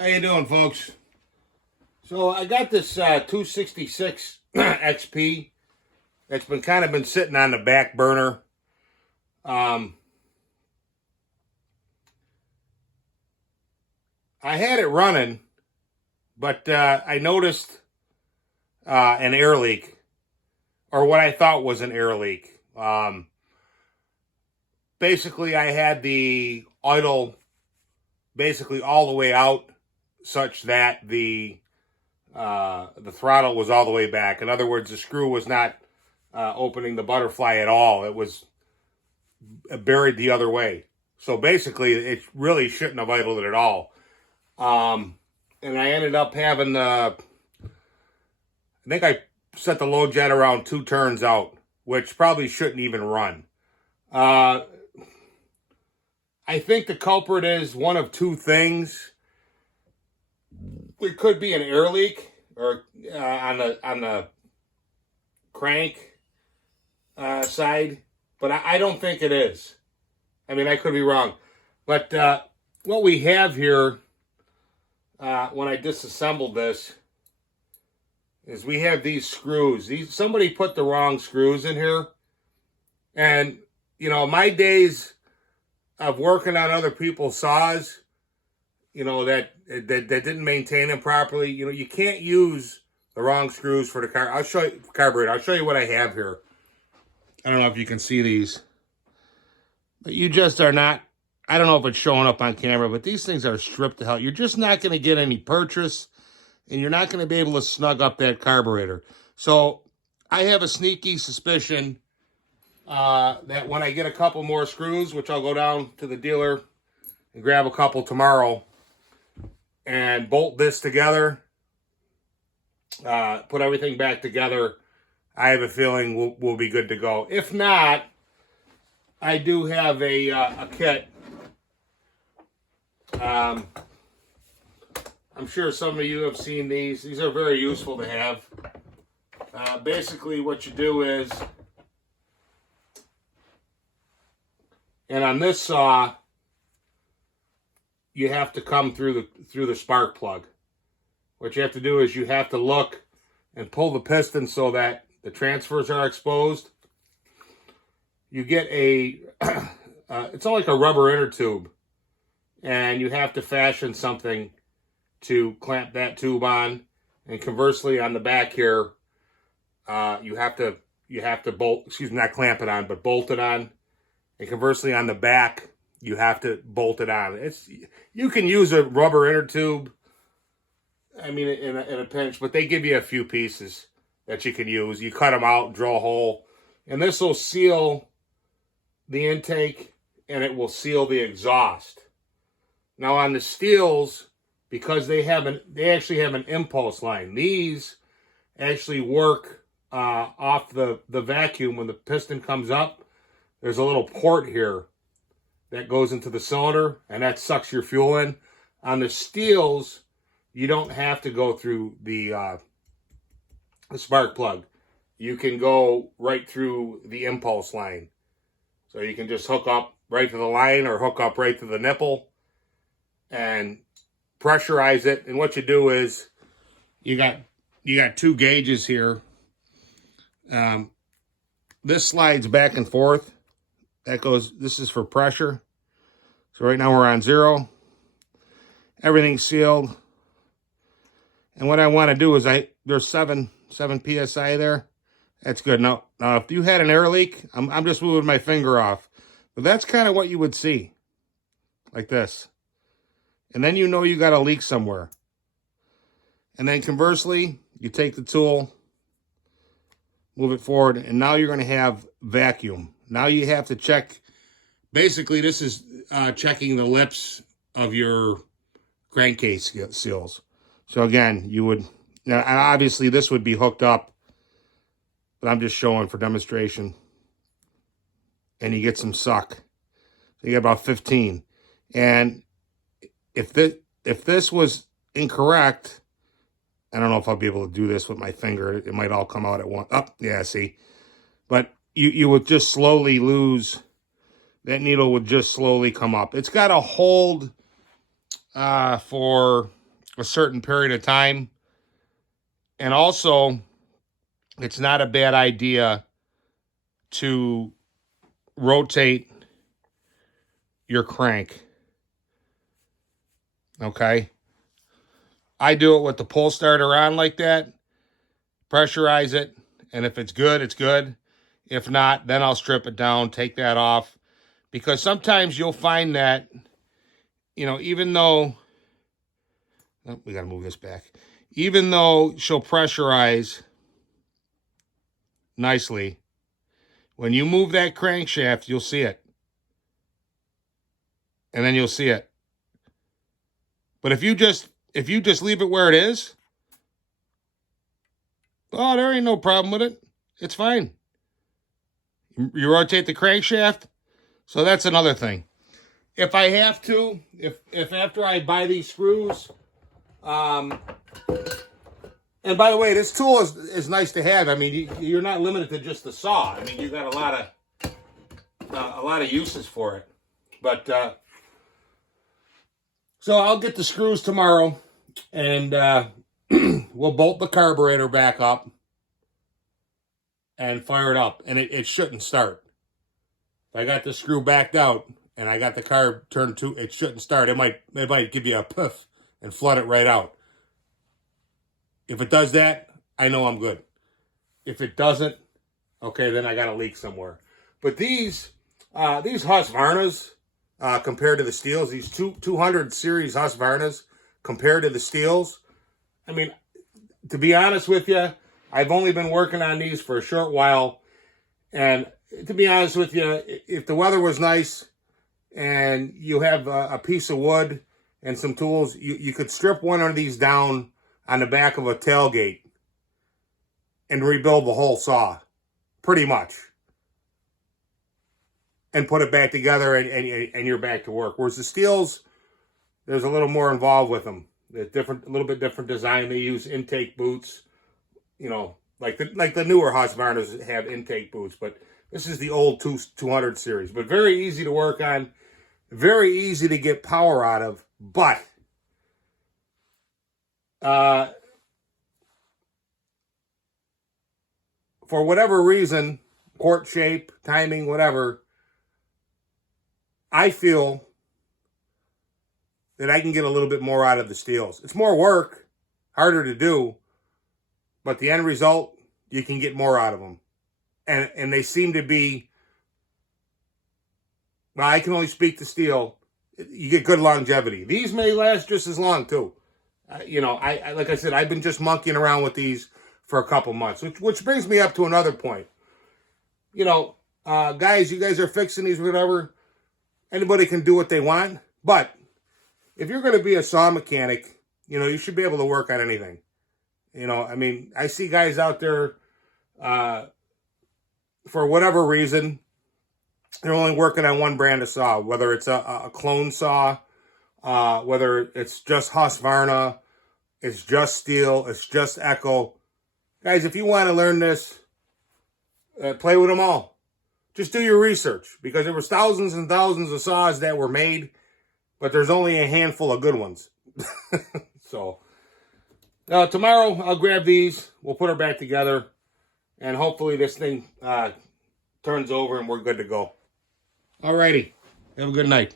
How you doing, folks? So I got this 266 XP that's been sitting on the back burner. I had it running, but I noticed an air leak, or what I thought was an air leak. Basically, I had the idle basically all the way out, such that the throttle was all the way back. In other words, the screw was not opening the butterfly at all. It was buried the other way. So basically, it really shouldn't have idled it at all. And I ended up having, I think I set the low jet around 2 turns out, which probably shouldn't even run. I think the culprit is one of 2 things. It could be an air leak, or on the crank side, but I don't think it is. I mean, I could be wrong. But what we have here, when I disassembled this, is we have these screws. Somebody put the wrong screws in here. And, my days of working on other people's saws, that didn't maintain them properly. You can't use the wrong screws for the car. I'll show you carburetor. I'll show you what I have here. I don't know if you can see these, but you just are not. I don't know if it's showing up on camera, but these things are stripped to hell. You're just not going to get any purchase, and you're not going to be able to snug up that carburetor. So I have a sneaky suspicion that when I get a couple more screws, which I'll go down to the dealer and grab a couple tomorrow, and bolt this together, put everything back together, I have a feeling we'll be good to go. If not, I do have a kit. I'm sure some of you have seen these. These are very useful to have. Basically, what you do is, and on this saw, you have to come through the spark plug. What you have to do is you have to look and pull the piston so that the transfers are exposed. You get it's like a rubber inner tube, and you have to fashion something to clamp that tube on. And conversely, on the back here, you have to bolt. Excuse me, not clamp it on, but bolt it on. And conversely, on the back, you have to bolt it on. You can use a rubber inner tube, I mean, in a pinch, but they give you a few pieces that you can use. You cut them out, drill a hole, and this will seal the intake, and it will seal the exhaust. Now on the steels, because they actually have an impulse line. These actually work off the vacuum. When the piston comes up, there's a little port here that goes into the cylinder, and that sucks your fuel in. On the steels, you don't have to go through the spark plug. You can go right through the impulse line. So you can just hook up right to the line or hook up right to the nipple and pressurize it. And what you do is you got 2 gauges here. This slides back and forth. This is for pressure. So right now we're on 0. Everything's sealed. And what I want to do is there's 7 PSI there. That's good. Now if you had an air leak, I'm just moving my finger off. But that's kind of what you would see. Like this. And then you got a leak somewhere. And then conversely, you take the tool, move it forward, and now you're going to have vacuum. Now you have to check. Basically, this is checking the lips of your crankcase seals. So again, now obviously this would be hooked up, but I'm just showing for demonstration. And you get some suck. So you get about 15. And if this was incorrect, I don't know if I'll be able to do this with my finger. It might all come out at once. Oh, yeah, see. But you would just slowly lose. That needle would just slowly come up. It's got a hold for a certain period of time. And also, it's not a bad idea to rotate your crank. Okay? I do it with the pull starter on like that, pressurize it, and if it's good, it's good. If not, then I'll strip it down, take that off. Because sometimes you'll find that, even though, oh, we got to move this back. Even though she'll pressurize nicely, when you move that crankshaft, you'll see it. And then you'll see it. But if you just leave it where it is, oh, there ain't no problem with it. It's fine. You rotate the crankshaft. So that's another thing. If I have to, if after I buy these screws, and by the way, this tool is nice to have. I mean, you're not limited to just the saw. I mean, you got a lot of uses for it. But so I'll get the screws tomorrow, and we'll bolt the carburetor back up and fire it up, and it shouldn't start. If I got the screw backed out and I got the carb turned to, it shouldn't start. It might give you a puff and flood it right out. If it does that, I know I'm good. If it doesn't, okay, then I got a leak somewhere. But these Husqvarnas, compared to the Steels, these 200 series Husqvarnas compared to the Steels, I mean, to be honest with you, I've only been working on these for a short while, and to be honest with you, if the weather was nice and you have a piece of wood and some tools, you could strip one of these down on the back of a tailgate and rebuild the whole saw, pretty much, and put it back together, and you're back to work. Whereas the Steels, there's a little more involved with them. A little bit different design. They use intake boots, like the newer Husqvarnas have intake boots, but this is the old 200 series. But very easy to work on, very easy to get power out of, but for whatever reason, port shape, timing, whatever, I feel that I can get a little bit more out of the Steels. It's more work, harder to do, but the end result, you can get more out of them. And they seem to be, well, I can only speak to Steel. You get good longevity. These may last just as long, too. I like I said, I've been just monkeying around with these for a couple months, which brings me up to another point. Guys, you guys are fixing these, whatever. Anybody can do what they want, but if you're going to be a saw mechanic, you should be able to work on anything. I mean, I see guys out there, for whatever reason, they're only working on one brand of saw, whether it's a clone saw, whether it's just Husqvarna, it's just Steel, it's just Echo. Guys, if you want to learn this, play with them all. Just do your research, because there was thousands and thousands of saws that were made, but there's only a handful of good ones. So, tomorrow I'll grab these, we'll put her back together, and hopefully this thing turns over and we're good to go. Alrighty, have a good night.